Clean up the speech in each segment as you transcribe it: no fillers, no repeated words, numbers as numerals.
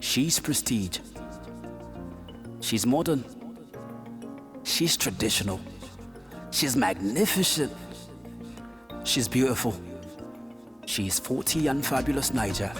She's prestige. She's modern. She's traditional. She's magnificent. She's beautiful. She's 40 and fabulous Niger.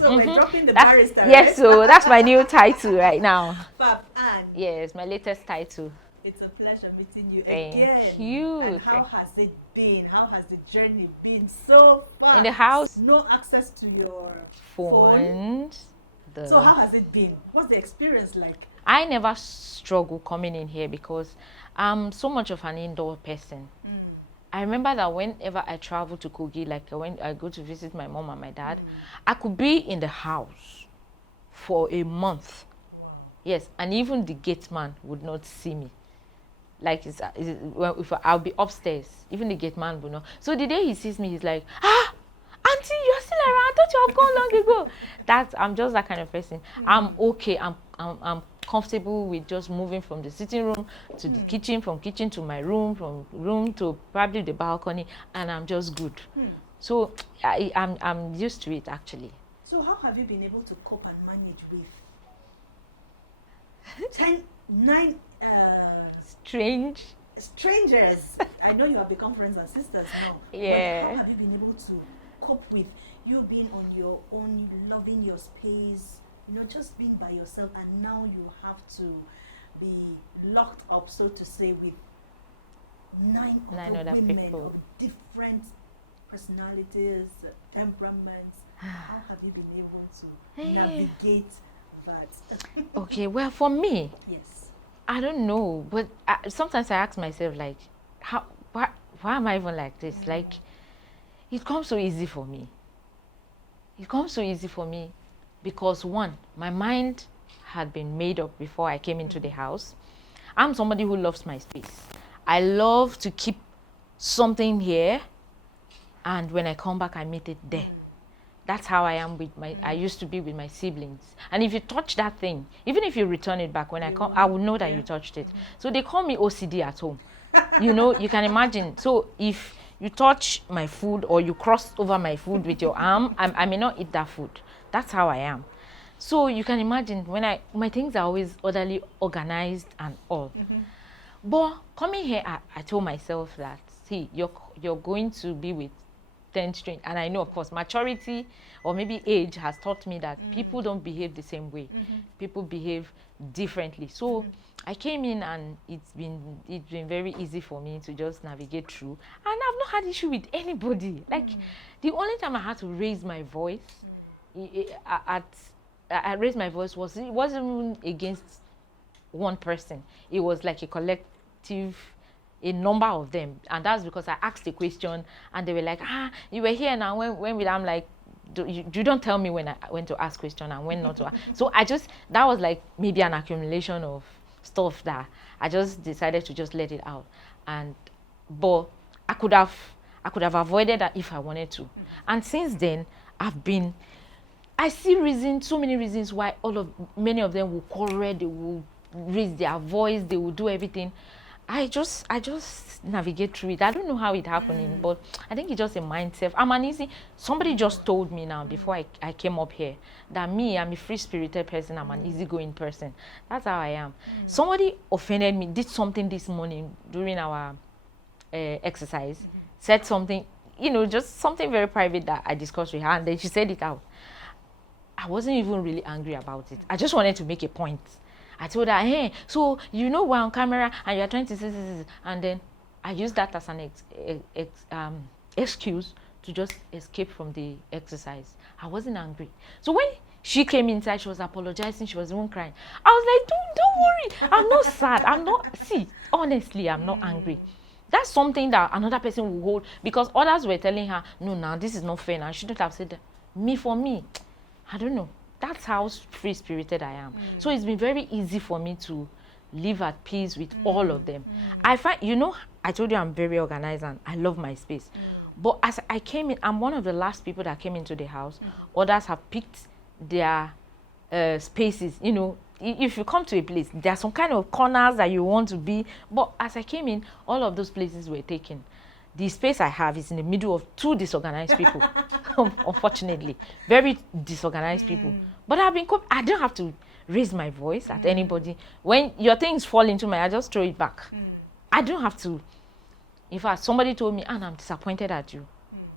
So we're dropping the barrister. Yes, right? so that's my new title right now. Fab Ann. Yes, my latest title. It's a pleasure meeting you Thank again. you. And how has it been? How has the journey been so far? In the house. No access to your phone. So how has it been? What's the experience like? I never struggle coming in here because I'm so much of an indoor person. I remember that whenever I travel to Kogi, like when I go to visit my mom and my dad, I could be in the house for a month. Wow. Yes, and even the gate man would not see me. Like, well, if I'll be upstairs, even the gate man would not. So the day he sees me, he's like, Auntie, you're still around. I thought you have gone long ago. I'm just that kind of person. I'm okay. I'm comfortable with just moving from the sitting room to the kitchen, from kitchen to my room, from room to probably the balcony, and I'm just good. So I'm used to it actually. So how have you been able to cope and manage with strangers? I know you have become friends and sisters now. Yeah. But how have you been able to cope with you being on your own, loving your space, just being by yourself, and now you have to be locked up, so to say, with nine other women people with different personalities, temperaments. How have you been able to navigate that? Okay, well, for me, yes, I don't know, but sometimes I ask myself, like, why am I even like this? Like, it comes so easy for me. It comes so easy for me because, one, my mind had been made up before I came into the house. I'm somebody who loves my space. I love to keep something here, and when I come back, I meet it there. That's how I am with I used to be with my siblings. And if you touch that thing, even if you return it back, when I come, I will know that you touched it. So they call me OCD at home. You can imagine. So if you touch my food or you cross over my food with your arm, I may not eat that food. That's how I am. So you can imagine my things are always orderly, organized and all. But coming here, I told myself that, see, you're going to be with 10 strangers. And I know, of course, maturity or maybe age has taught me that people don't behave the same way. People behave differently. So I came in and it's been very easy for me to just navigate through. And I've not had issue with anybody. Like, the only time I had to raise my voice, I raised my voice it wasn't even against one person. It was like a collective, a number of them. And that's because I asked a question and they were like, you were here now. When I'm like, you don't tell me when to ask question and when not to ask. So that was like maybe an accumulation of stuff that I just decided to just let it out. But I could have avoided that if I wanted to. And since then, I see so many reasons why many of them will quarrel, they will raise their voice, they will do everything. I just navigate through it. I don't know how it happening, but I think it's just a mindset. Somebody just told me now before I came up here that I'm a free-spirited person, I'm an easygoing person. That's how I am. Somebody offended me, did something this morning during our exercise, said something, just something very private that I discussed with her, and then she said it out. I wasn't even really angry about it. I just wanted to make a point. I told her, hey, so you know we're on camera and you're trying to say this, and then I used that as an excuse to just escape from the exercise. I wasn't angry. So when she came inside, she was apologizing, she was even crying. I was like, don't worry, I'm not sad. I'm not, see, honestly, I'm not angry. That's something that another person will hold, because others were telling her, no, now this is not fair. Now, I shouldn't have said that. For me, I don't know. That's how free-spirited I am. So it's been very easy for me to live at peace with all of them. I find, I told you I'm very organized and I love my space. But as I came in, I'm one of the last people that came into the house. Others have picked their spaces. If you come to a place, there are some kind of corners that you want to be. But as I came in, all of those places were taken. The space I have is in the middle of two disorganized people, unfortunately. Very disorganized people. But I don't have to raise my voice at anybody. When your things fall into I just throw it back. I don't have to. In fact, somebody told me, Anne, I'm disappointed at you.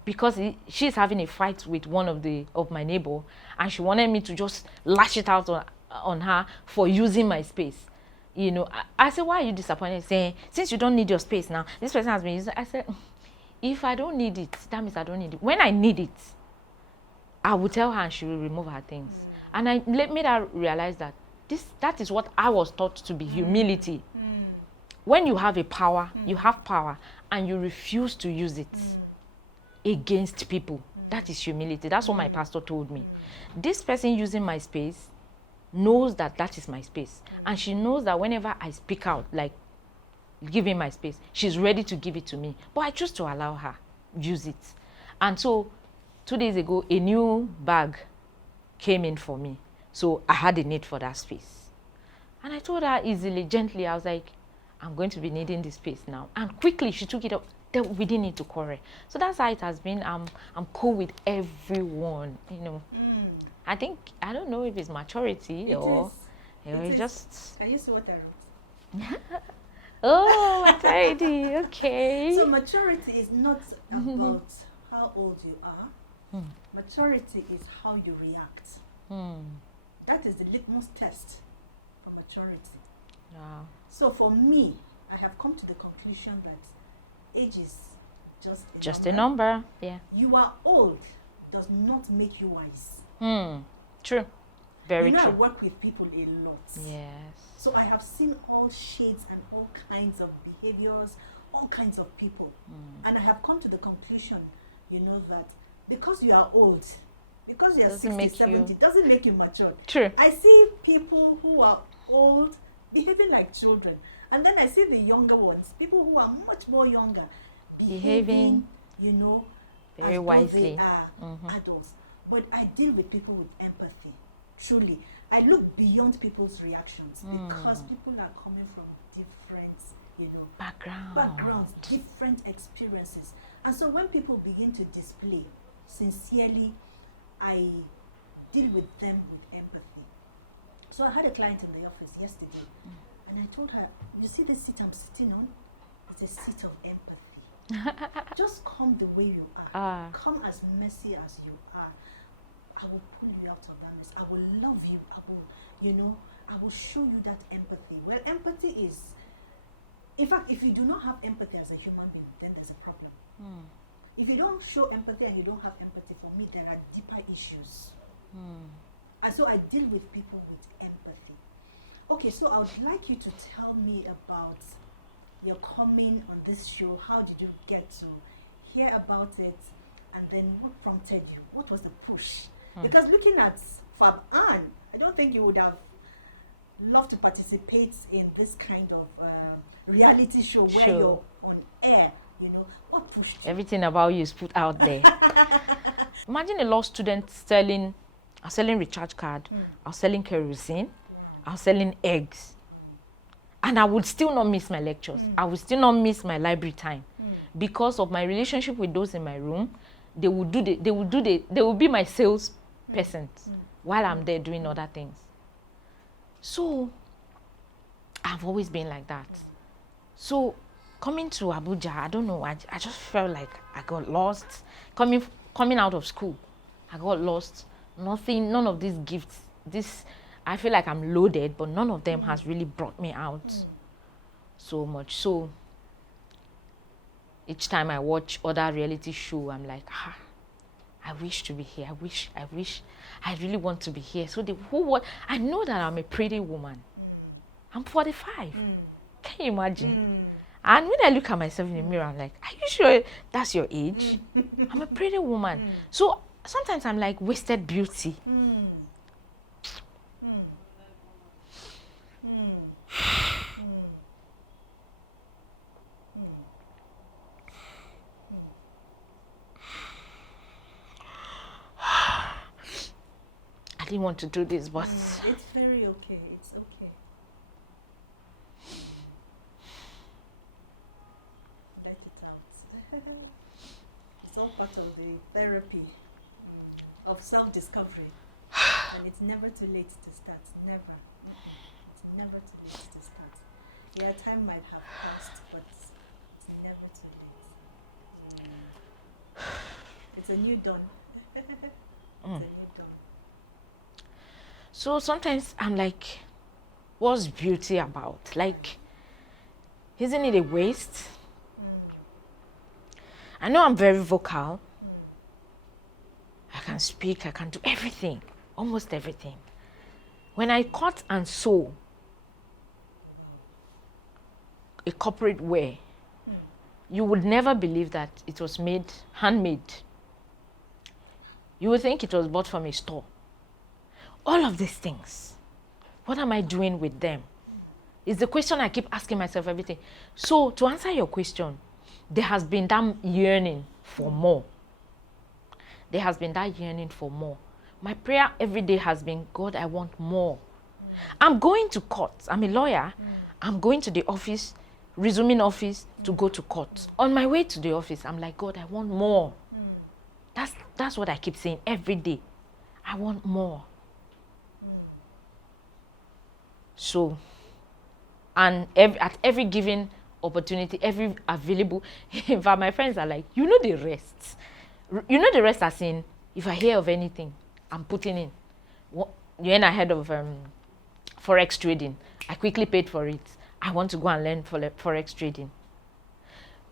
Because she's having a fight with one of my neighbor, and she wanted me to just lash it out on her for using my space. I said, why are you disappointed? Saying, since you don't need your space now, this person has been using. I said, if I don't need it, that means I don't need it. When I need it, I will tell her and she will remove her things. And I made her realize that that is what I was taught to be humility. When you have a power, you have power, and you refuse to use it against people. That is humility. That's what my pastor told me. This person using my space knows that is my space. And she knows that whenever I speak out, like giving my space, she's ready to give it to me. But I choose to allow her use it. And so 2 days ago, a new bag came in for me. So I had a need for that space. And I told her easily, gently, I was like, I'm going to be needing this space now. And quickly she took it up. We didn't need to quarrel. So that's how it has been. I'm cool with everyone, I think, I don't know if it's maturity or it's just... Can you see what I wrote? Oh, maturity, okay. So maturity is not about how old you are. Maturity is how you react. That is the litmus test for maturity. Wow. So for me, I have come to the conclusion that age is just a number. Yeah. You are old does not make you wise. True. Very true. I work with people a lot. Yes. So I have seen all shades and all kinds of behaviors, all kinds of people. And I have come to the conclusion, that because you are old, because you are 60, 70, doesn't make you mature. True. I see people who are old behaving like children. And then I see the younger ones, people who are much more younger, behaving very as wisely. They are adults. But I deal with people with empathy. Truly. I look beyond people's reactions because people are coming from different, backgrounds, different experiences. And so when people begin to display sincerely, I deal with them with empathy. So I had a client in the office yesterday, and I told her, you see this seat I'm sitting on? It's a seat of empathy. Just come the way you are. Come as messy as you are. I will pull you out of that mess. I will love you. I will show you that empathy. Well, empathy is, in fact, if you do not have empathy as a human being, then there's a problem. If you don't show empathy and you don't have empathy, for me, there are deeper issues. And so I deal with people with empathy. Okay, so I would like you to tell me about your coming on this show. How did you get to hear about it? And then what prompted you? What was the push? Because looking at Fab Anne, I don't think you would have loved to participate in this kind of reality show where you're on air. What pushed you? Everything about you is put out there. Imagine a law student selling recharge card, I was selling kerosene, I was selling eggs. And I would still not miss my lectures. I would still not miss my library time. Because of my relationship with those in my room, they will be my sales person while I'm there doing other things. So I've always been like that. So coming to Abuja, I don't know, I just felt like I got lost. Coming out of school, I got lost. Nothing, none of these gifts, I feel like I'm loaded, but none of them has really brought me out so much. So each time I watch other reality show, I'm like, I wish to be here. I really want to be here. So the whole world, I know that I'm a pretty woman. I'm 45. Can you imagine? And when I look at myself in the mirror, I'm like, are you sure that's your age? I'm a pretty woman. So sometimes I'm like, wasted beauty. I didn't want to do this, but it's very okay. It's okay. Let it out. It's all part of the therapy of self-discovery, and it's never too late to start. Never. It's never too late to start. Yeah, time might have passed, but it's never too late. It's a new dawn. It's a new dawn. so sometimes I'm like, what's beauty about? Like, isn't it a waste? I know I'm very vocal. I can speak, I can do everything, almost everything. When I cut and sew a corporate wear, you would never believe that it was handmade. You would think it was bought from a store. All of these things, what am I doing with them? Is the question I keep asking myself every day. So to answer your question, there has been that yearning for more. There has been that yearning for more. My prayer every day has been, God, I want more. I'm going to court. I'm a lawyer. I'm going to the office, resuming office to go to court. On my way to the office, I'm like, God, I want more. That's what I keep saying every day. I want more. So, and at every given opportunity, every available, in fact, my friends are like, you know the rest. You know the rest as in, if I hear of anything, I'm putting in. When I heard of Forex trading, I quickly paid for it. I want to go and learn Forex trading.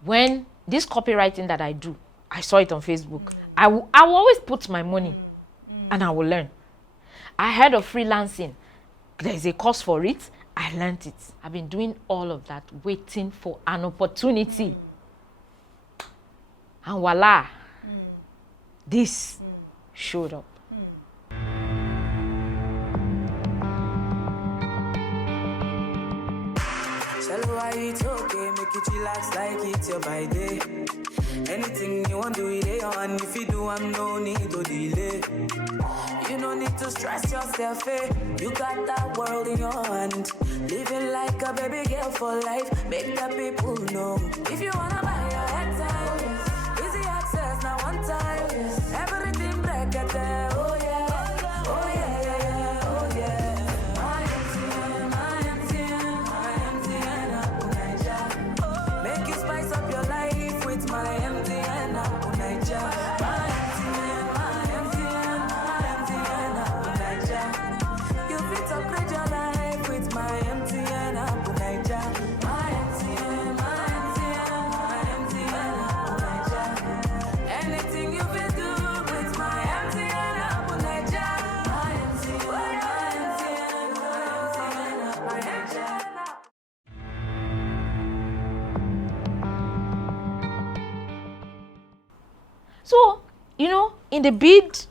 When this copywriting that I do, I saw it on Facebook, I will always put my money and I will learn. I heard of freelancing. There's a course for it. I learned it. I've been doing all of that, waiting for an opportunity. And voila, this showed up. It's okay, make it relax like it's your by day. Anything you want to do it on. If you do, I'm no need to delay. You no need to stress yourself, eh? You got that world in your hand. Living like a baby girl for life. Make the people know. If you wanna buy your head time, easy access now one time. Everything break it there, oh yeah, oh yeah, yeah, yeah, oh yeah. Make you spice up your life with my MTN app, Naija. My MTN app, Naija. You fit upgrade your life with my MTN app, Naija. My MTN app, Naija. Anything you fit do with my MTN app, Naija. My MTN app, Naija. So, you know, in the bid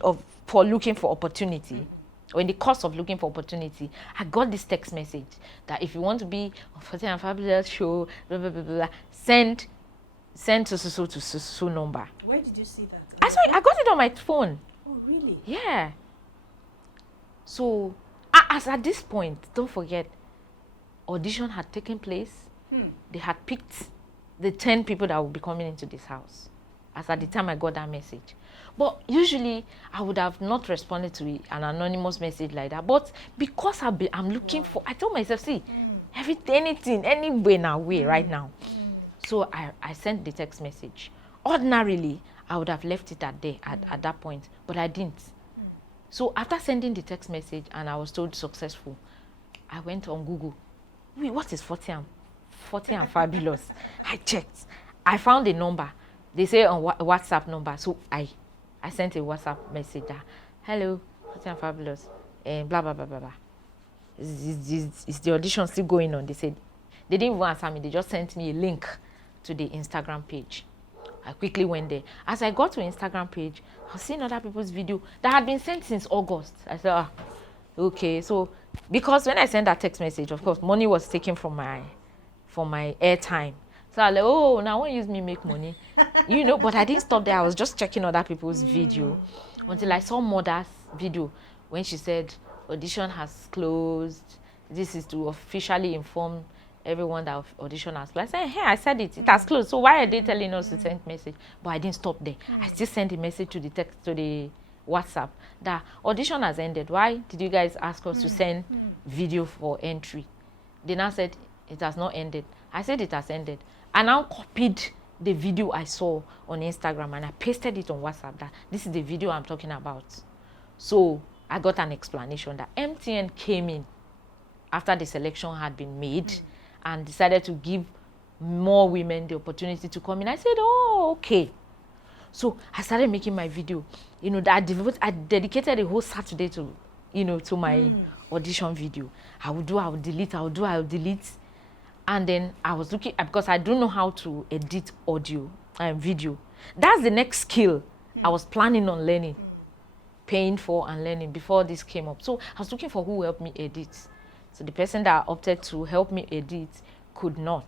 of for looking for opportunity, or in the course of looking for opportunity, I got this text message that if you want to be on Forte and Fabulous show, blah, blah, blah, blah, send to so number. Where did you see that? I saw it, I got it on my phone. Oh, really? Yeah. So, as at this point, don't forget, audition had taken place. They had picked the 10 people that would be coming into this house. As at the time I got that message. But usually, I would have not responded to an anonymous message like that. But because I'm looking for, I told myself, see, anything, anywhere now, way right now. So I sent the text message. Ordinarily, I would have left it at there at that point, but I didn't. So after sending the text message and I was told successful, I went on Google. Wait, what is 40 and fabulous? I checked. I found a number. They say on WhatsApp number. So I sent a WhatsApp message that, hello, 40 and fabulous, and blah, blah, blah, blah, blah. Is the audition still going on? They said, they didn't even answer me. They just sent me a link to the Instagram page. I quickly went there. As I got to Instagram page, I was seeing other people's video that had been sent since August. I said, okay. So, because when I sent that text message, of course, money was taken from my airtime. So I was like, oh, now I won't use me make money. But I didn't stop there. I was just checking other people's video until I saw Mother's video when she said, audition has closed. This is to officially inform everyone that audition has closed. I said, hey, I said it has closed. So why are they telling us to send message? But I didn't stop there. I still sent a message to the WhatsApp that audition has ended. Why did you guys ask us to send video for entry? They now said it has not ended. I said it has ended. I now copied the video I saw on Instagram and I pasted it on WhatsApp that this is the video I'm talking about. So I got an explanation that MTN came in after the selection had been made and decided to give more women the opportunity to come in. I said, oh, okay. So I started making my video. I dedicated a whole Saturday to my audition video. I would delete. And then I was looking, because I don't know how to edit audio and video. That's the next skill I was planning on learning, paying for and learning before this came up. So I was looking for who will help me edit. So the person that opted to help me edit could not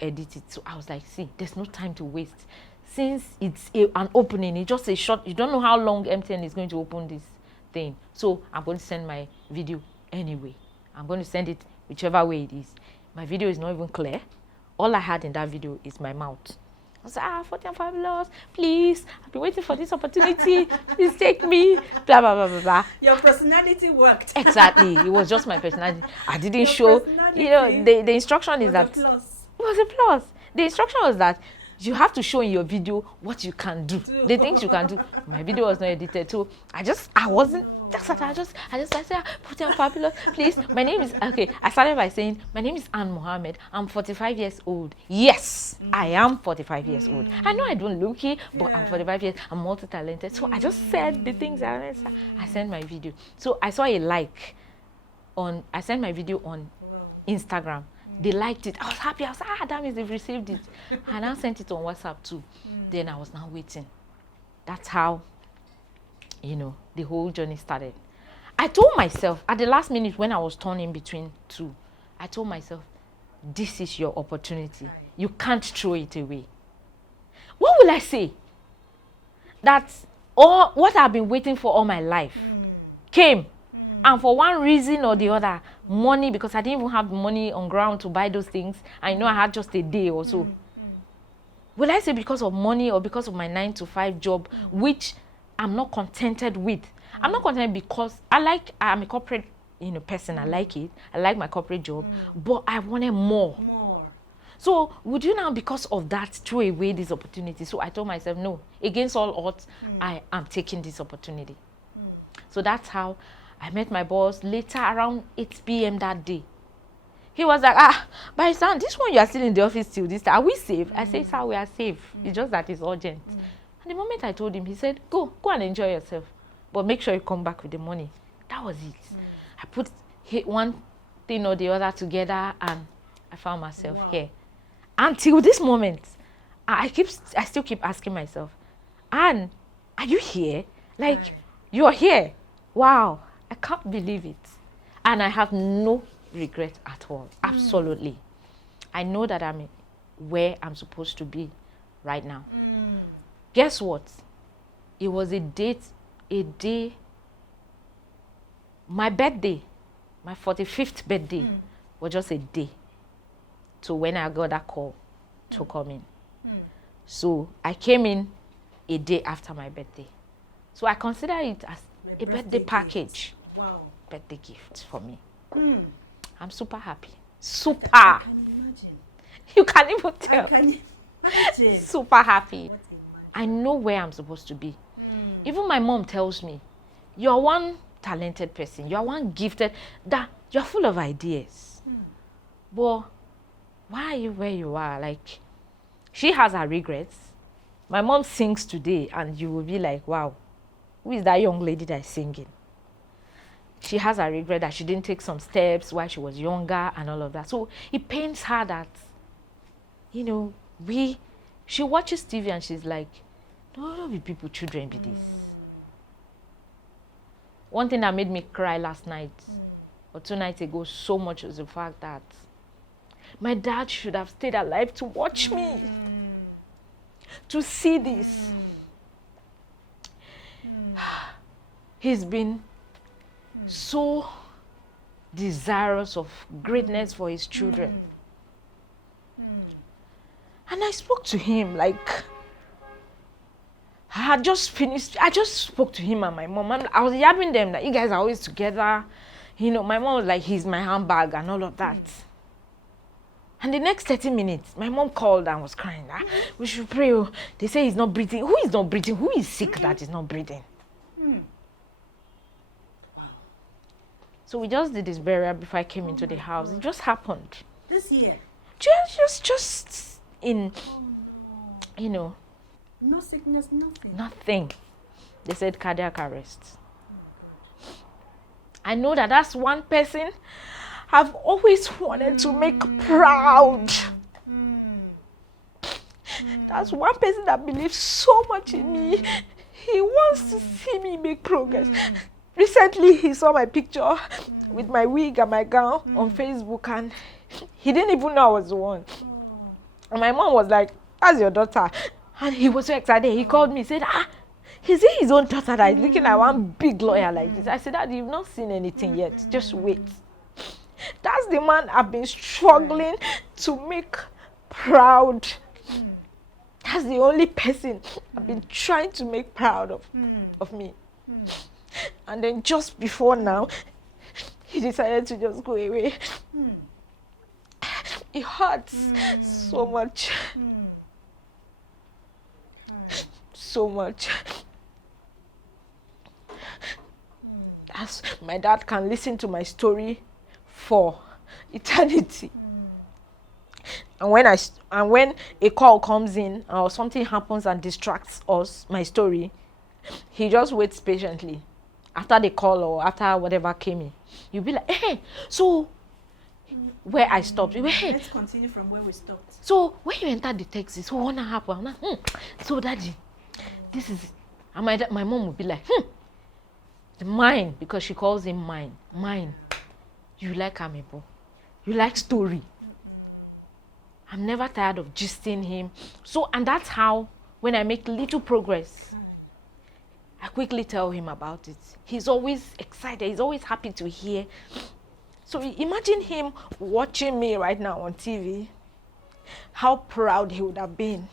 edit it. So I was like, see, there's no time to waste. Since it's an opening, it's just a short, you don't know how long MTN is going to open this thing. So I'm going to send my video anyway. I'm going to send it whichever way it is. My video is not even clear. All I had in that video is my mouth. I was like, 40 and fabulous, please. I've been waiting for this opportunity. Please take me. Blah, blah, blah, blah, blah. Your personality worked. Exactly. It was just my personality. I didn't show, the instruction is that. It was a plus. The instruction was that you have to show in your video what you can do. The things you can do. My video was not edited, so I wasn't. That's what I said, put on fabulous, please. My name is, okay, I started by saying, my name is Ann Mohammed. I'm 45 years old. Yes, I am 45 years old. I know I don't look it, but I'm 45 years. I'm multi-talented. So I just said the things I sent my video. So I saw a like I sent my video on Instagram. They liked it. I was happy. I was like, that means they've received it. And I sent it on WhatsApp too. Then I was now waiting. That's how, the whole journey started. I told myself at the last minute when I was torn in between two, I told myself, this is your opportunity. You can't throw it away. What will I say? That what I've been waiting for all my life came. And for one reason or the other, money, because I didn't even have money on ground to buy those things. I know I had just a day or so. Will I say because of money or because of my 9-to-5 job, which I'm not contented with? I'm not contented because I'm a corporate person. I like it. I like my corporate job. But I wanted more. So would you now, because of that, throw away this opportunity? So I told myself, no, against all odds, I am taking this opportunity. So that's how I met my boss later around 8 p.m. that day. He was like, by son, this one you are still in the office till this time. Are we safe? I said, sir, we are safe. It's just that it's urgent. And the moment I told him, he said, go and enjoy yourself. But make sure you come back with the money. That was it. I put one thing or the other together and I found myself here. Until this moment, I still keep asking myself, Anne, are you here? Like, you're here. Wow. I can't believe it. And I have no regret at all. Absolutely. I know that I'm where I'm supposed to be right now. Guess what? It was a day, my birthday, my 45th birthday was just a day to when I got that call to come in. So I came in a day after my birthday. So I consider it as a birthday package. Wow. Birthday gift for me. I'm super happy. Super. I can imagine. You can't even tell. I can imagine. Super happy. What I know where I'm supposed to be. Even my mom tells me, you're one talented person, you're one gifted, that you're full of ideas. But why are you where you are? Like, she has her regrets. My mom sings today and you will be like, wow, who is that young lady that is singing? She has a regret that she didn't take some steps while she was younger and all of that. So it pains her that, you know, she watches TV and she's like, don't be people, children be this. One thing that made me cry last night or 2 nights ago so much was the fact that my dad should have stayed alive to watch me, to see this. He's been so desirous of greatness for his children. And I spoke to him like, I just spoke to him and my mom. I was yapping them that you guys are always together. You know, my mom was like, he's my handbag and all of that. And the next 30 minutes, my mom called and was crying. We should pray. They say he's not breathing. Who is not breathing? Who is sick that is not breathing? So we just did his burial before I came into the house. It just happened. This year? Just in, you know. No sickness, nothing? Nothing. They said cardiac arrest. I know that's one person I've always wanted to make proud. That's one person that believes so much in me. He wants to see me make progress. Recently, he saw my picture with my wig and my gown on Facebook, and he didn't even know I was the one. And my mom was like, that's your daughter. And he was so excited. He called me, said, is it his own daughter that is looking at one big lawyer like this? I said, Dad, you've not seen anything yet. Just wait. That's the man I've been struggling to make proud. That's the only person I've been trying to make proud of me. And then just before now, he decided to just go away. It hurts so much. So much. As my dad can listen to my story for eternity. And when a call comes in or something happens and distracts us, my story, he just waits patiently. After the call or after whatever came in, you'll be like, hey, so where I stopped. Hey. Let's continue from where we stopped. So when you entered the taxi, so what happened? So daddy, this is, and my mom would be like, mine, because she calls him mine. You like Amebo. You like story. I'm never tired of gisting him. So, and that's how, when I make little progress, I quickly tell him about it. He's always excited. He's always happy to hear. So imagine him watching me right now on TV. How proud he would have been.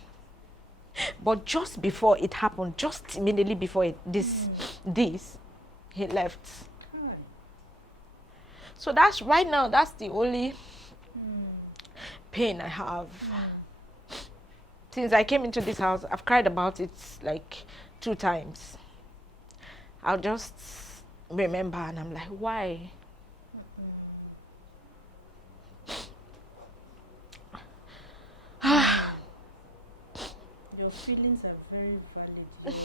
But just before it happened, just immediately before this, he left. So that's right now, that's the only pain I have. Since I came into this house, I've cried about it like 2 times. I'll just remember and I'm like, why? Your feelings are very valid.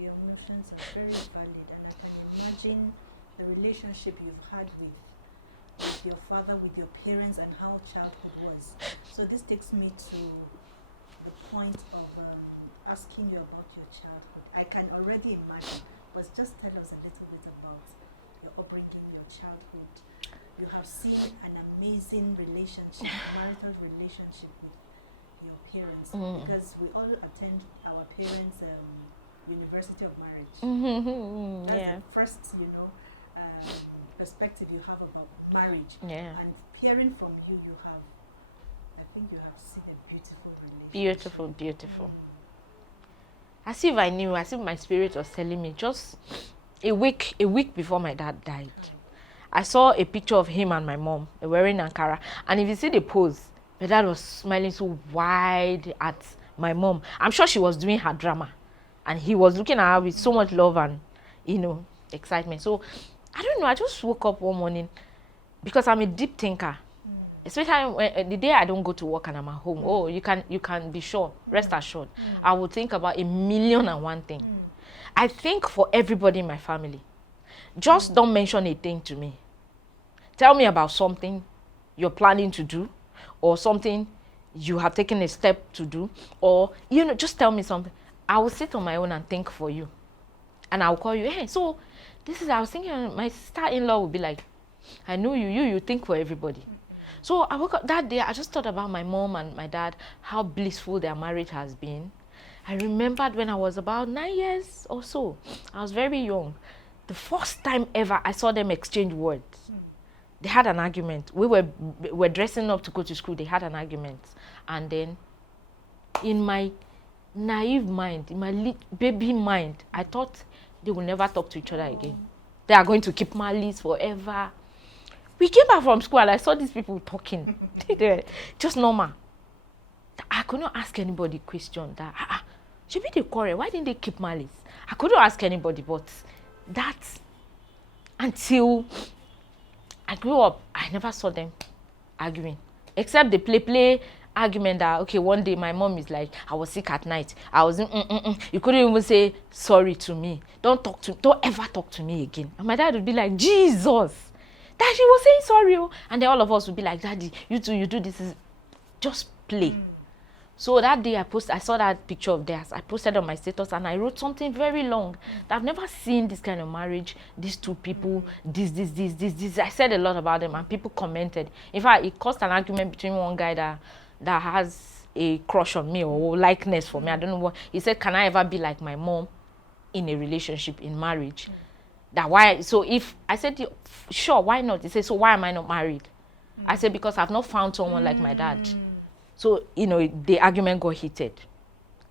Your emotions are very valid, and I can imagine the relationship you've had with your father, with your parents, and how childhood was. So this takes me to the point of asking you about your childhood. I can already imagine, but just tell us a little bit about your upbringing, your childhood. You have seen an amazing relationship, marital relationship with your parents, because we all attend our parents' University of Marriage. That's the first, perspective you have about marriage. And hearing from you, I think you have seen a beautiful relationship. Beautiful. As if I knew, as if my spirit was telling me, just a week before my dad died, I saw a picture of him and my mom. They were wearing Ankara. And if you see the pose, my dad was smiling so wide at my mom. I'm sure she was doing her drama, and he was looking at her with so much love and, excitement. So I don't know. I just woke up one morning because I'm a deep thinker. Especially when, the day I don't go to work and I'm at home. Oh, you can be sure, rest assured. I will think about 1,000,001 thing. I think for everybody in my family. Just don't mention a thing to me. Tell me about something you're planning to do, or something you have taken a step to do, or just tell me something. I will sit on my own and think for you, and I'll call you. Hey, so this is. I was thinking my sister-in-law would be like, I know you think for everybody. So I woke up that day. I just thought about my mom and my dad, how blissful their marriage has been. I remembered when I was about 9 years or so. I was very young. The first time ever I saw them exchange words. They had an argument. We were dressing up to go to school. They had an argument. And then in my naive mind, in my baby mind, I thought they will never talk to each other again. They are going to keep malice forever. We came back from school and I saw these people talking. They were just normal. I could not ask anybody question that, should be the quarrel. Why didn't they keep malice? I couldn't ask anybody, but that, until I grew up, I never saw them arguing. Except they play argument that, okay, one day my mom is like, I was sick at night. I was, you couldn't even say sorry to me. Don't ever talk to me again. And my dad would be like, Jesus, that she was saying sorry. And then all of us would be like, Daddy, you two, you do this. Just play. So that day I saw that picture of theirs. I posted on my status and I wrote something very long. That I've never seen this kind of marriage, these two people, this. I said a lot about them and people commented. In fact, it caused an argument between one guy that has a crush on me or likeness for me. I don't know what. He said, can I ever be like my mom in a relationship, in marriage? That why? So if I said, sure, why not? He said, so why am I not married? I said, because I've not found someone like my dad. So, the argument got heated.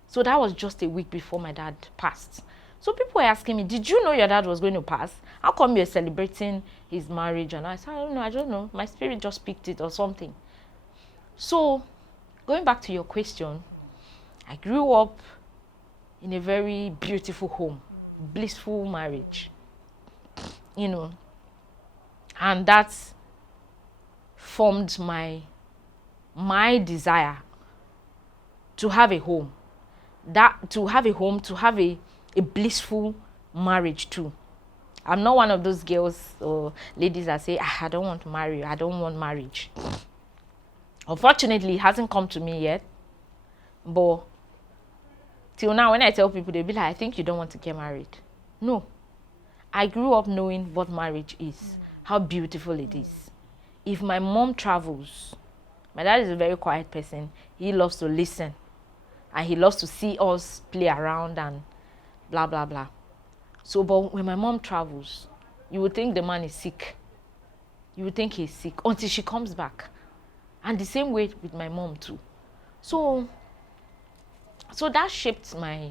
So that was just a week before my dad passed. So people were asking me, did you know your dad was going to pass? How come you're celebrating his marriage? And I said, I don't know. My spirit just picked it or something. So going back to your question, I grew up in a very beautiful home, blissful marriage, and that formed my desire to have a home, to have a blissful marriage too. I'm not one of those girls or ladies that say, I don't want to marry, I don't want marriage. Unfortunately, it hasn't come to me yet. But till now, when I tell people, they'll be like, I think you don't want to get married. No. I grew up knowing what marriage is, how beautiful it is. If my mom travels, my dad is a very quiet person. He loves to listen. And he loves to see us play around and blah, blah, blah. So, but when my mom travels, you would think the man is sick. You would think he's sick until she comes back. And the same way with my mom too. So that shaped my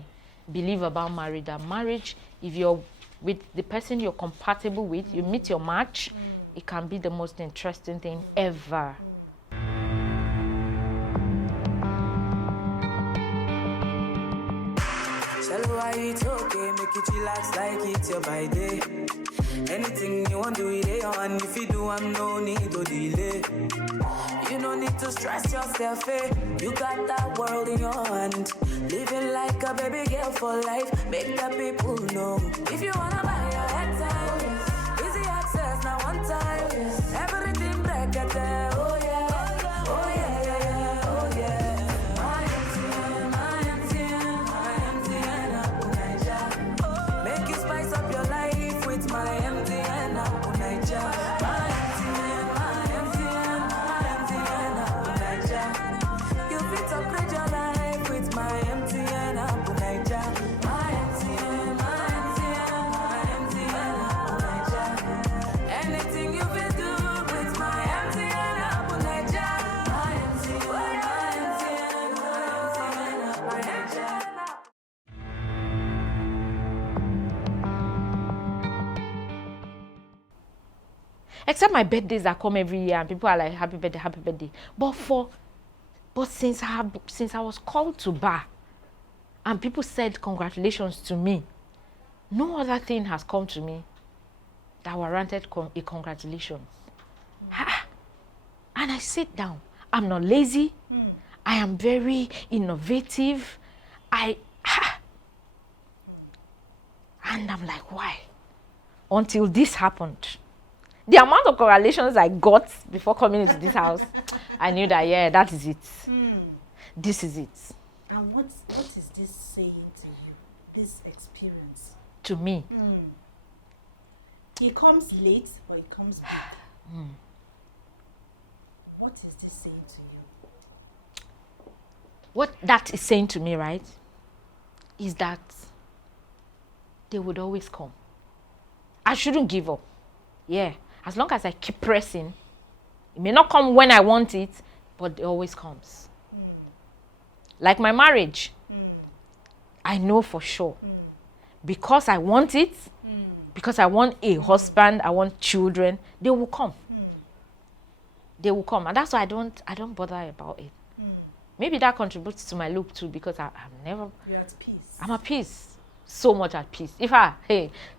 belief about marriage. That marriage, if you're with the person you're compatible with, you meet your match, it can be the most interesting thing ever. It's okay, make it relax like it's your by day. Anything you want to do it on. If you do, I'm no need to delay. You no need to stress yourself, You got that world in your hand. Living like a baby girl for life. Make the people know. If you wanna buy your head time, easy access now one time. Everything break it there. Oh yeah, oh yeah, yeah, yeah, oh yeah. My MTN, make you spice up your life with my MTN, Naija. My MTN, you fit upgrade your life with my MTN, Naija. My MTN, Naija. Anything you fit do with my MTN, Naija. My MTN, Naija. Except my birthdays that come every year and people are like, happy birthday, happy birthday. But for But since I was called to bar, and people said congratulations to me, no other thing has come to me that warranted a congratulations. And I sit down. I'm not lazy. I am very innovative. And I'm like, why? Until this happened. The amount of congratulations I got before coming into this house, I knew that, yeah, that is it. This is it. And what is this saying to you, this experience? To me. He comes late, but he comes big. What is this saying to you? What that is saying to me, right, is that they would always come. I shouldn't give up. Yeah. As long as I keep pressing, it may not come when I want it, but it always comes. Like my marriage. I know for sure. Because I want it, because I want a husband, I want children, they will come. They will come. And that's why I don't bother about it. Maybe that contributes to my look too, because I'm never... You're at peace. I'm at peace. So much at peace. If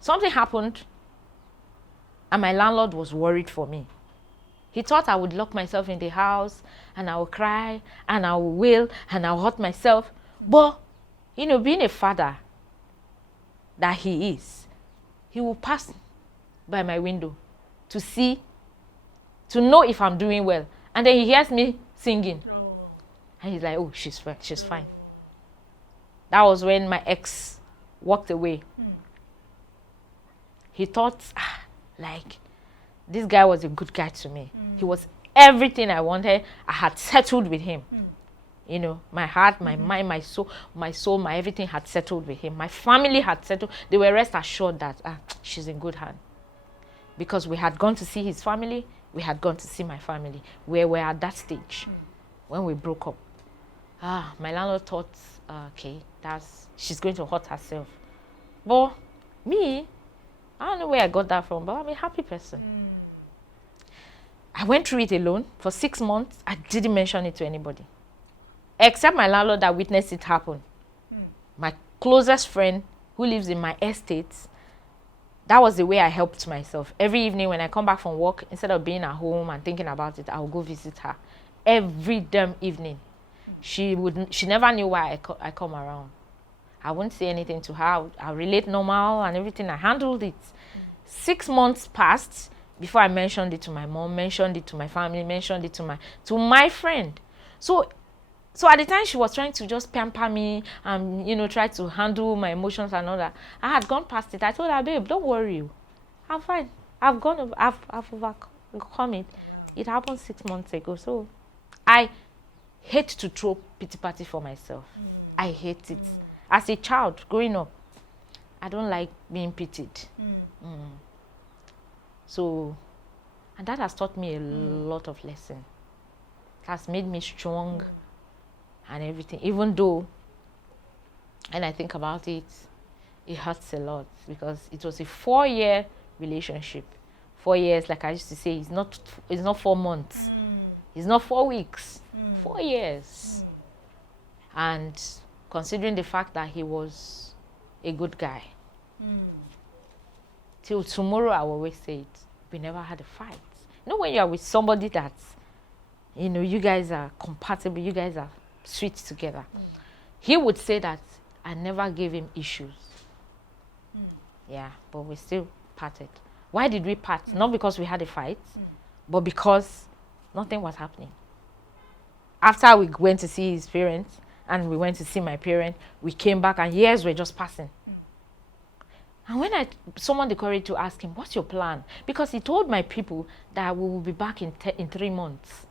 something happened and my landlord was worried for me. He thought I would lock myself in the house and I will cry and I will wail and I'll hurt myself. But, being a father that he is, he will pass by my window to know if I'm doing well. And then he hears me singing. And he's like, oh, she's fine. That was when my ex walked away. He thought, this guy was a good guy to me. He was everything I wanted. I had settled with him. My heart, my mind, my soul, my everything had settled with him. My family had settled. They were rest assured that she's in good hands. Because we had gone to see his family, we had gone to see my family. We were at that stage when we broke up. My landlord thought, okay, she's going to hurt herself. But me, I don't know where I got that from, but I'm a happy person. I went through it alone for 6 months. I didn't mention it to anybody. Except my landlord that witnessed it happen. My closest friend who lives in my estate, that was the way I helped myself. Every evening when I come back from work, instead of being at home and thinking about it, I would go visit her. Every damn evening. She never knew why I come around. I wouldn't say anything to her. I relate normal and everything. I handled it. 6 months passed before I mentioned it to my mom, mentioned it to my family, mentioned it to my friend. So at the time she was trying to just pamper me and, try to handle my emotions and all that, I had gone past it. I told her, babe, don't worry. I'm fine. I've overcome it. It happened 6 months ago. So I hate to throw pity party for myself. I hate it. As a child, growing up, I don't like being pitied. So, and that has taught me a lot of lessons. It has made me strong and everything. Even though, when I think about it, it hurts a lot because it was a 4-year relationship. 4 years, like I used to say, it's not 4 months. It's not 4 weeks. 4 years. And considering the fact that he was a good guy, till tomorrow I will always say it, we never had a fight. When you are with somebody that, you guys are compatible, you guys are sweet together, he would say that I never gave him issues. Yeah, but we still parted. Why did we part? Not because we had a fight, but because nothing was happening. After we went to see his parents and we went to see my parents, we came back and years were just passing. And when I summoned the courage to ask him, what's your plan? Because he told my people that we will be back in 3 months.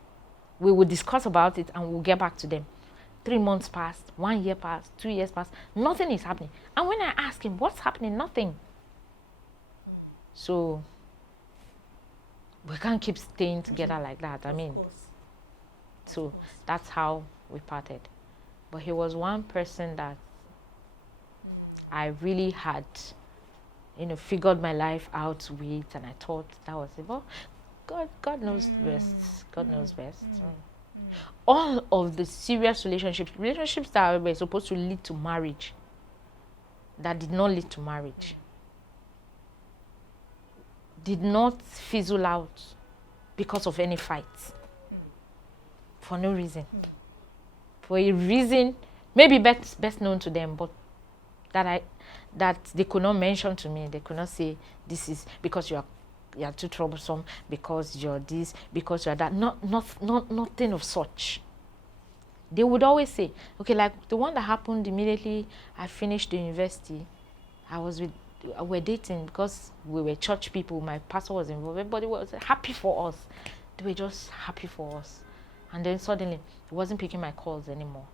We will discuss about it and we'll get back to them. 3 months passed, 1 year passed, 2 years passed. Nothing is happening. And when I asked him, what's happening? Nothing. So we can't keep staying together like that. So that's how we parted. But he was one person that I really had, figured my life out with, and I thought that was it. But God knows best. God knows best. All of the serious relationships that were supposed to lead to marriage, that did not lead to marriage, did not fizzle out because of any fights. For no reason. For a reason, maybe best known to them, but that they could not mention to me. They could not say, this is because you are too troublesome, because you're this, because you're that. Nothing of such. They would always say, okay, like the one that happened immediately I finished the university, we're dating because we were church people, my pastor was involved, everybody was happy for us. They were just happy for us. And then suddenly, he wasn't picking my calls anymore.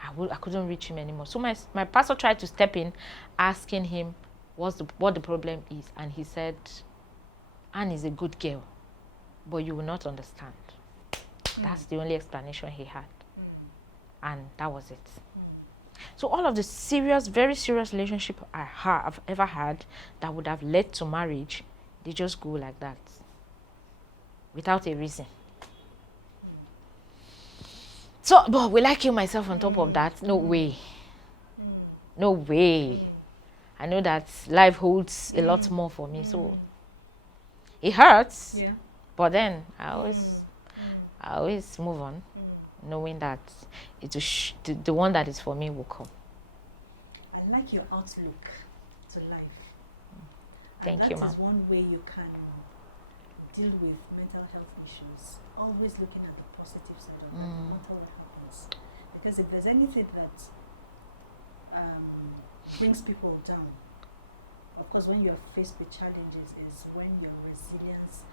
I couldn't reach him anymore. So my pastor tried to step in, asking him what the problem is. And he said, Anne is a good girl, but you will not understand. That's the only explanation he had. And that was it. So all of the serious, very serious relationship I've ever had that would have led to marriage, they just go like that. Without a reason. So, but will I kill myself on top of that? No way. No way. I know that life holds a lot more for me, so it hurts. Yeah. But then I always move on, knowing that the one that is for me will come. I like your outlook to life. Thank and you, that ma'am. is one way you can deal with mental health issues. Always looking at the positive side of it, no matter what happens. Because if there's anything that brings people down, of course, when you're faced with challenges, is when your resilience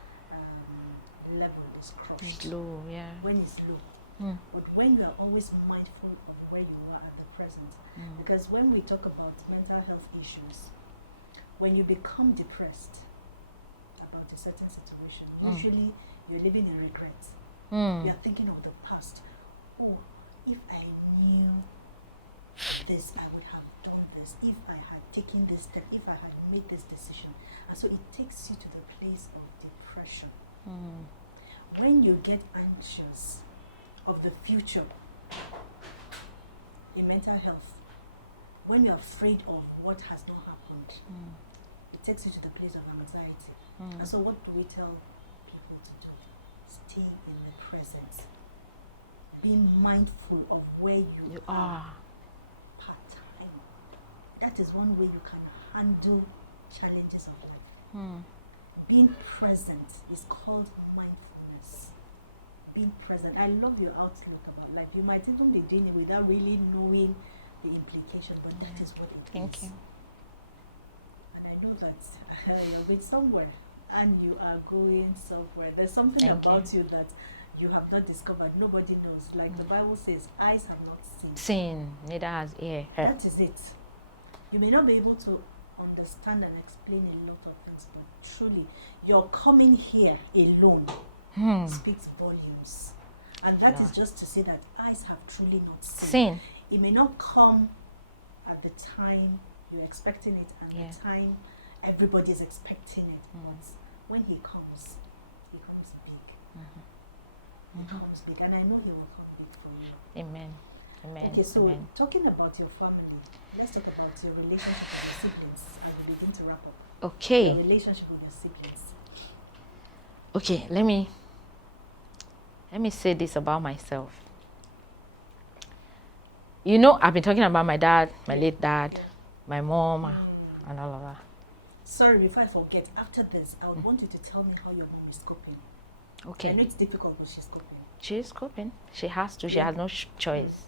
level is crushed. It's low, yeah. When it's low. But when you are always mindful of where you are at the present, because when we talk about mental health issues, when you become depressed about a certain situation, usually you're living in regret. You are thinking of the past. Oh, if I knew this, I would have done this. If I had taken this step, if I had made this decision. And so it takes you to the place of depression. When you get anxious of the future in mental health, when you're afraid of what has not happened, it takes you to the place of anxiety. And so what do we tell people to do? Stay in the present. Being mindful of where you are part-time. That is one way you can handle challenges of life. Being present is called mindfulness. Being present. I love your outlook about life. You might even be doing it without really knowing the implication, but that is what it is. Thank you. And I know that you're with somewhere and you are going somewhere. There's something Thank about you that you have not discovered. Nobody knows. Like the Bible says, eyes have not seen. Seen, neither has ear heard. That is it. You may not be able to understand and explain a lot of things, but truly, your coming here alone speaks volumes. And that is just to say that eyes have truly not seen. Seen. It may not come at the time you're expecting it and the time everybody is expecting it. But when he comes big. He comes big. And I know he will come big for you. Amen. Amen. Okay, so Amen. talking about your family, let's talk about your relationship with your siblings and we begin to wrap up. Okay. Your relationship with your siblings. Okay, let me say this about myself. You know, I've been talking about my dad, my late dad, my mom, and all of that. Sorry, before I forget, after this, I would want you to tell me how your mom is coping. I Okay. know it's difficult, but she's coping. She's coping. She has to. She Yeah. has no choice.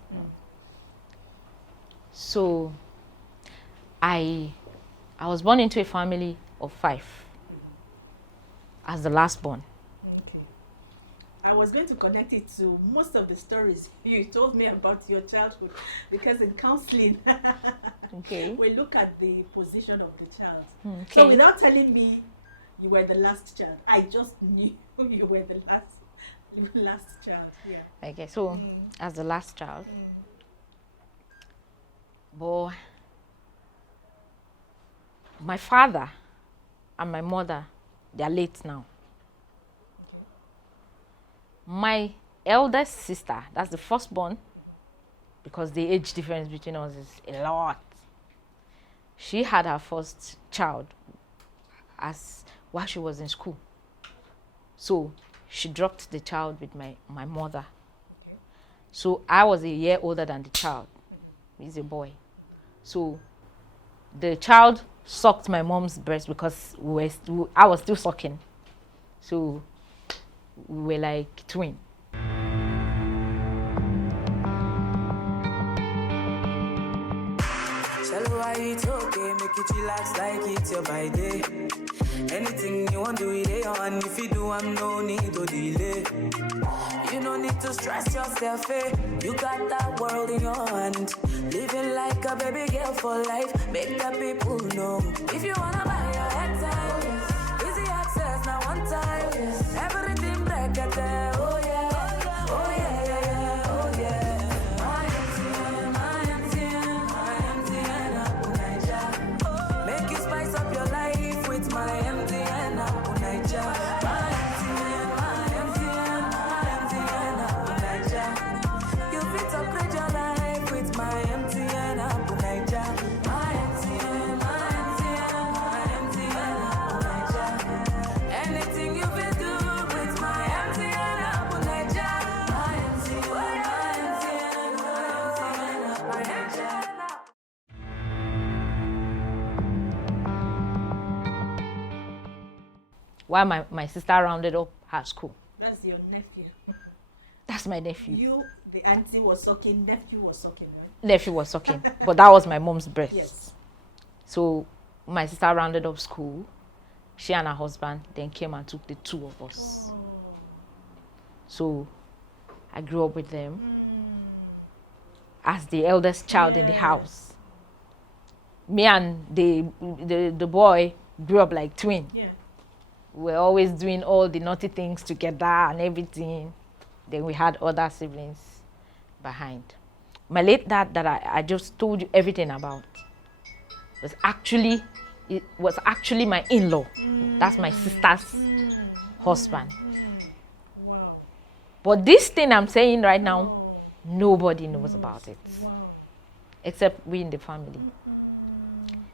So, I was born into a family of 5 as the last born. Okay. I was going to connect it to most of the stories you told me about your childhood, because in counseling, Okay. we look at the position of the child. Okay. So without telling me you were the last child, I just knew you were the last child. Yeah. Okay. So, as the last child, boy, my father and my mother, they are late now. My eldest sister, that's the firstborn, because the age difference between us is a lot. She had her first child while she was in school. So she dropped the child with my mother. Okay. So I was a year older than the child. He's a boy. So the child sucked my mom's breast because I was still sucking. So we were like twin. It's okay, make it relax like it's your by day. Anything you want to do it on. If you do, I'm no need to delay. You no need to stress yourself, eh? You got that world in your hand. Living like a baby girl for life. Make the people know. If you wanna buy your head time, easy access now one time. Everything break at there. Oh yeah, oh yeah, yeah, yeah, oh yeah. Make you spice up your life with my MTN Apple Niger. My MTN Apple Niger. You fit upgrade your life with my MTN Apple Niger. My MTN Apple Niger. Anything you fit do with my MTN Apple Niger. My MTN Apple Niger. While my sister rounded up her school. That's your nephew. That's my nephew. You, the auntie was sucking, nephew was sucking, right? Nephew was sucking, but that was my mom's breast. Yes. So my sister rounded up school. She and her husband then came and took the two of us. Oh. So I grew up with them as the eldest child in the house. Me and the boy grew up like twins. Yeah. We were always doing all the naughty things together and everything. Then we had other siblings behind. My late dad that I just told you everything about was actually my in-law. That's my sister's husband. Wow. But this thing I'm saying right now, Oh. nobody knows about it. Wow. Except we in the family.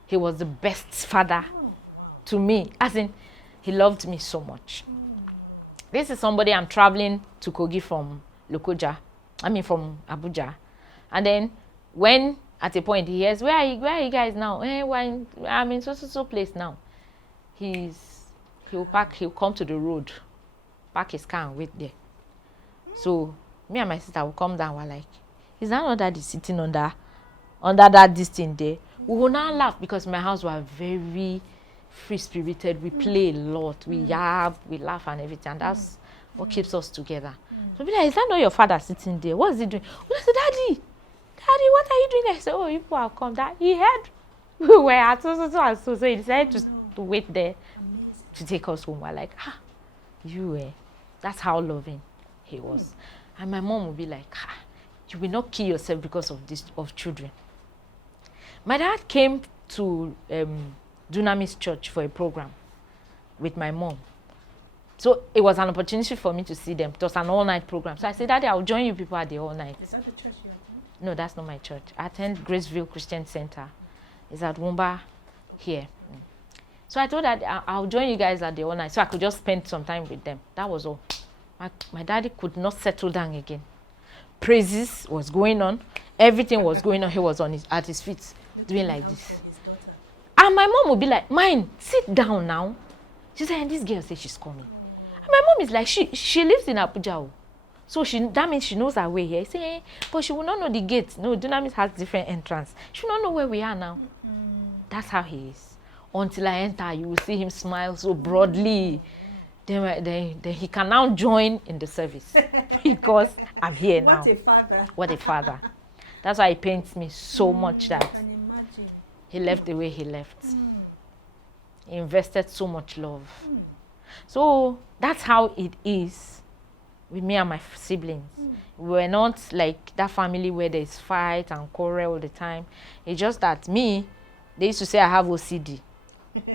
He was the best father to me. As in, he loved me so much. This is somebody I'm traveling to Kogi from Lokoja. From Abuja. And then when at a point he hears, where are you guys now? I'm in so place now. He'll come to the road, park his car and wait there. So me and my sister will come down, we're like, is that not daddy sitting under that this thing there? We will now laugh because my house was very free-spirited. We play a lot. We yab, we laugh and everything. And that's what keeps us together. So be like, is that not your father sitting there? What is he doing? We say, Daddy, what are you doing? I said, oh, you people have come. That he heard we were at so he decided to wait there to take us home. We're like, that's how loving he was. And my mom would be like, you will not kill yourself because of children. My dad came to Dunamis Church for a program with my mom. So it was an opportunity for me to see them. It was an all-night program. So I said, Daddy, I'll join you people at the all-night. Is that the church you attend? No, that's not my church. I attend Graceville Christian Center. It's at Wumba here. So I told Dad, I'll join you guys at the all-night so I could just spend some time with them. That was all. My daddy could not settle down again. Praises was going on. Everything was going on. He was at his feet doing like this. And my mom would be like, Mine, sit down now. She said, and this girl said she's coming. And my mom is like, she lives in Abuja. So that means she knows her way here. I say, but she will not know the gate. No, Dunamis has different entrance. She will not know where we are now. That's how he is. Until I enter, you will see him smile so broadly. Then he can now join in the service because I'm here now. What a father. What a father. That's why he pains me so much that I can imagine. he left the way he left. He invested so much love. So that's how it is with me and my siblings. We were not like that family where there's fight and quarrel all the time. It's just that they used to say I have OCD.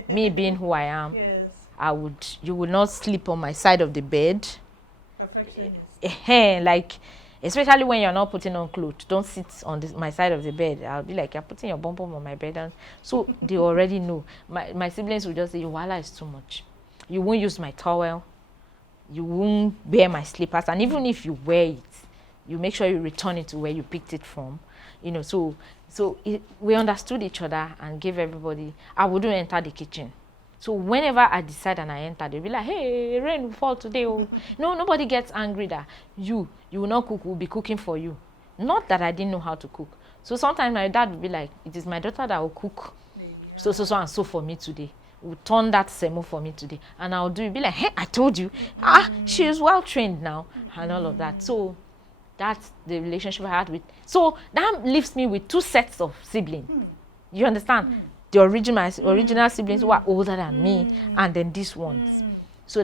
Me being who I am, Yes. you would not sleep on my side of the bed. Perfectionist. like, especially when you're not putting on clothes, don't sit on my side of the bed. I'll be like, you're putting your bum bum on my bed. And so they already know. My siblings will just say, your wala is too much. You won't use my towel. You won't wear my slippers. And even if you wear it, you make sure you return it to where you picked it from. You know, so we understood each other and gave everybody. I wouldn't enter the kitchen. So whenever I decide and I enter, they'll be like, hey, rain will fall today. Oh. No, nobody gets angry that you will not cook, we'll be cooking for you. Not that I didn't know how to cook. So sometimes my dad will be like, it is my daughter that will cook so and so for me today. Will turn that semo for me today. And I'll do it. Be like, hey, I told you. She is well trained now and all of that. So that's the relationship I had with. So that leaves me with 2 sets of siblings. You understand? The original siblings who are older than me, and then these ones. So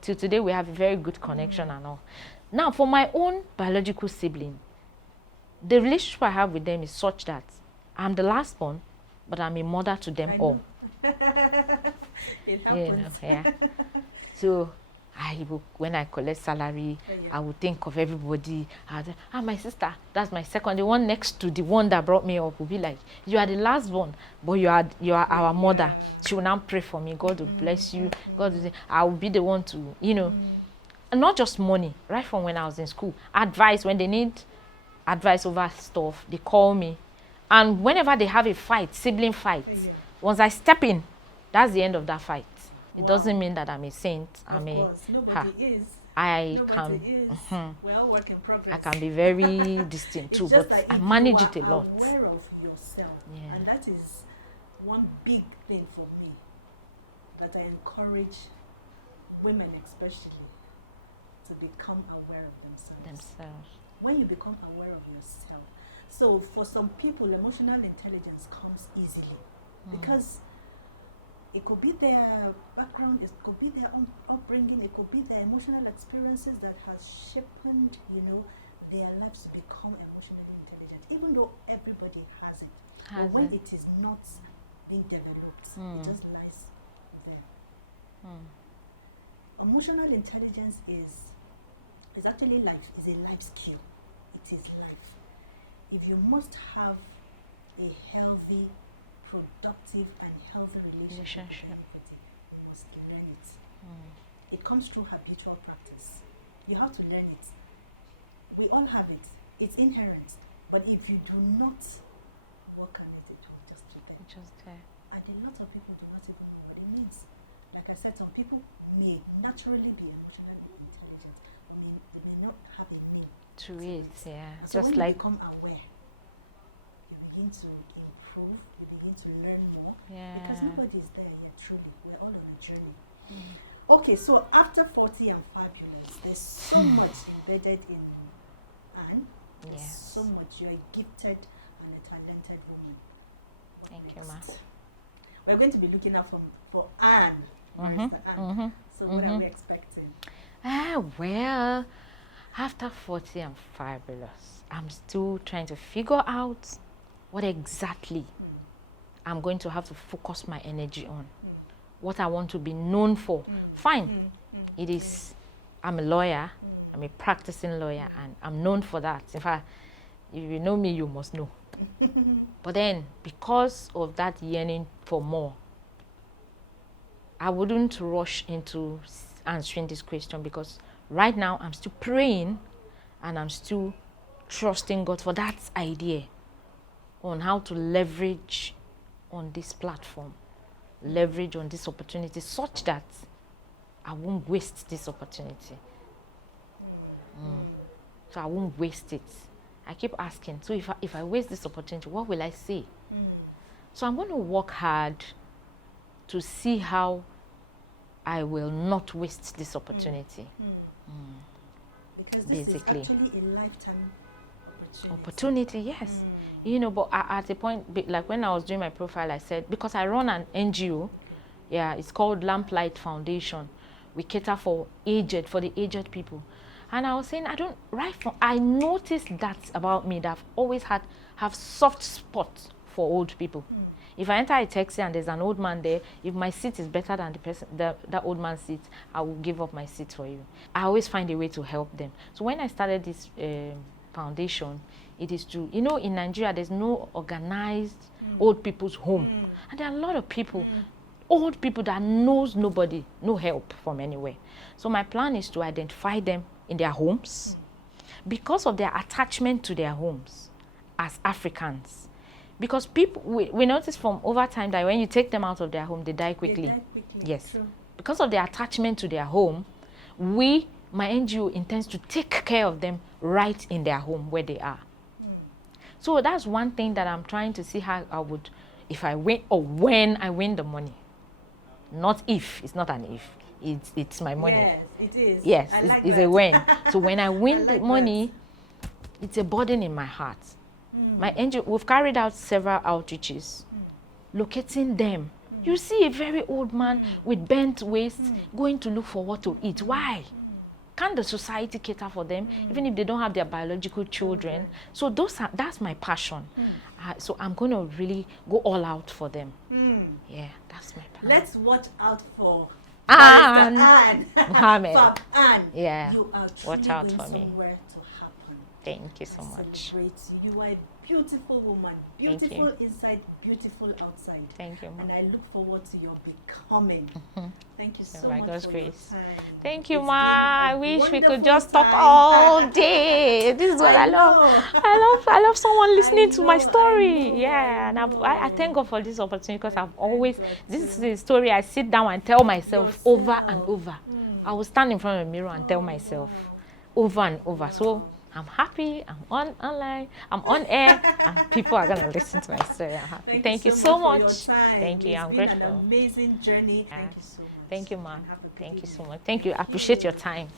till today we have a very good connection and all. Now for my own biological sibling, the relationship I have with them is such that I'm the last born, but I'm a mother to them all. It happens. Yeah. So when I collect salary, I will think of everybody. My sister, that's my second. The one next to the one that brought me up will be like, you are the last one, but you are our mother. She will now pray for me. God will bless you. God will say, I will be the one to, and not just money. Right from when I was in school, advice, when they need advice over stuff, they call me. And whenever they have a fight, sibling fight, once I step in, that's the end of that fight. It doesn't mean that I'm a saint. Nobody is. I We're all work in progress. I can be very distant too, but I manage it a lot. Aware of yourself, and that is one big thing for me that I encourage women, especially, to become aware of themselves. When you become aware of yourself, so for some people, emotional intelligence comes easily because it could be their background, it could be their own upbringing, it could be their emotional experiences that has shaped, their lives to become emotionally intelligent, even though everybody has it. But when it is not being developed, it just lies there. Emotional intelligence is actually life, is a life skill. It is life. If you must have a healthy, productive and healthy relationship with anybody, you must learn it. It comes through habitual practice. You have to learn it. We all have it. It's inherent. But if you do not work on it, it will just be there. And a lot of people do not even know what it means. Like I said, some people may naturally be emotionally intelligent, but they may not have a name to it. Yeah. And so when you become aware, you begin to improve, you begin to learn more. Because nobody is there yet, truly. We're all on a journey. Okay, so after 40 and Fabulous, there's so much embedded in Anne. There's so much. You're a gifted and a talented woman. Thank you, Ma. We're going to be looking out for Anne. Anne. So what are we expecting? Well, after 40 and Fabulous, I'm still trying to figure out what exactly I'm going to have to focus my energy on. What I want to be known for. Fine. It is. I'm a lawyer. I'm a practicing lawyer, and I'm known for that. In fact, if you know me, you must know. But then, because of that yearning for more, I wouldn't rush into answering this question, because right now I'm still praying and I'm still trusting God for that idea on how to leverage on this platform, leverage on this opportunity such that I won't waste this opportunity. So I won't waste it. I keep asking, so if I waste this opportunity, what will I say? So I'm going to work hard to see how I will not waste this opportunity. Because this is actually a lifetime opportunity, yes. But at a point, like when I was doing my profile, I said, because I run an NGO, it's called Lamplight Foundation. We cater for the aged people. And I was saying, I noticed that about me, that I've always have soft spot for old people. If I enter a taxi and there's an old man there, if my seat is better than that old man's seat, I will give up my seat for you. I always find a way to help them. So when I started this foundation, it is to, in Nigeria, there's no organized old people's home. And there are a lot of people, old people that knows nobody, no help from anywhere. So my plan is to identify them in their homes because of their attachment to their homes as Africans. Because people, we notice from over time that when you take them out of their home, they die quickly. Yes. True. Because of their attachment to their home, my NGO intends to take care of them right in their home where they are. So that's one thing that I'm trying to see how I would, if I win or when I win the money. Not if, it's not an if. It's my money. Yes, it is. Yes, it's a win. So when I win the money, it's a burden in my heart. My NGO, we've carried out several outreaches, locating them. You see a very old man with bent waist going to look for what to eat. Why? Can the society cater for them, even if they don't have their biological children? So that's my passion. So I'm going to really go all out for them. Yeah, that's my plan. Let's watch out for Anne Mohammed. Fab Anne. Yeah, You are truly watch out going for me. somewhere to happen. Thank you so much. Celebrate you. You are a beautiful woman. Beautiful inside, beautiful outside. Thank you, And Ma. I look forward to your becoming. Thank you so By much God's for grace. your time. Thank you, It's Ma. been I a wish we could wonderful just talk time. all day. This is what I love. know. I love someone listening to my know, story. I know, Yeah, and I thank God for this opportunity because I've always, God this is too. a story I sit down and tell myself over and Yourself. over. I will stand in front of the mirror and tell myself over and over. So I'm happy, I'm online, I'm on air, and people are going to listen to my story. I'm happy. Thank you so for your much. time. Thank you, It's I'm been grateful. an amazing journey. Yeah. Thank you so much. Thank you, Ma. And have a good Thank you so evening. much. Thank you. I appreciate your time.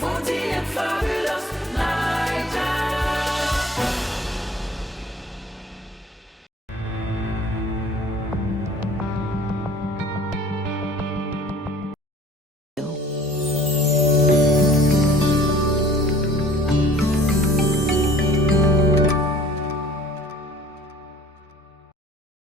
Funky and fabulous.